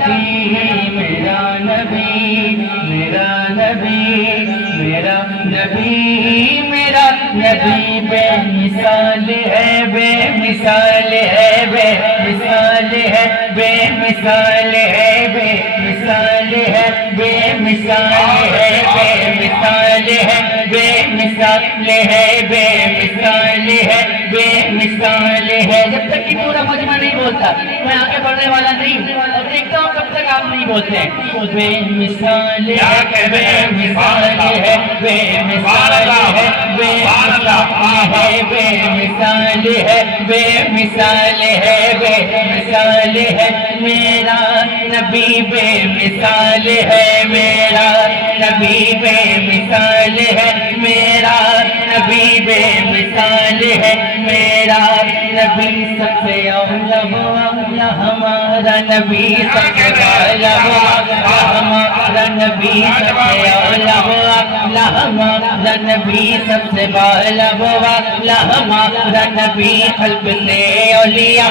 نبی میرا نبی میرا نبی میرا نبی میرا نبی بے مثال ہے بے مثال ہے بے مثال ہے بے مثال ہے بے مثال ہے بے مثال ہے بے مثال ہے بے مثال ہے بے مثال ہے بے مثال ہے. جب تک کہ پورا مجمع نہیں بولتا میں آگے بڑھنے والا نہیں ہوں. اب دیکھتا ہوں کب تک آپ نہیں بولتے ہیں. بے مثال ہے بے مثال ہے بے مثال ہے بے مثال ہے بے مثال ہے بے مثال ہے بے مثال ہے میرا نبی بے مثال ہے میرا نبی بے مثال ہے میرا نبی بے مثال ہے میرا نبی سب سے اولا ہوا ہمارا نبی سب سے اولا ہوا ہمارا نبی سب سے اولا ہوا ہمارا نبی سب سے اولا ہوا ہمارا نبی قلب سے اولیاء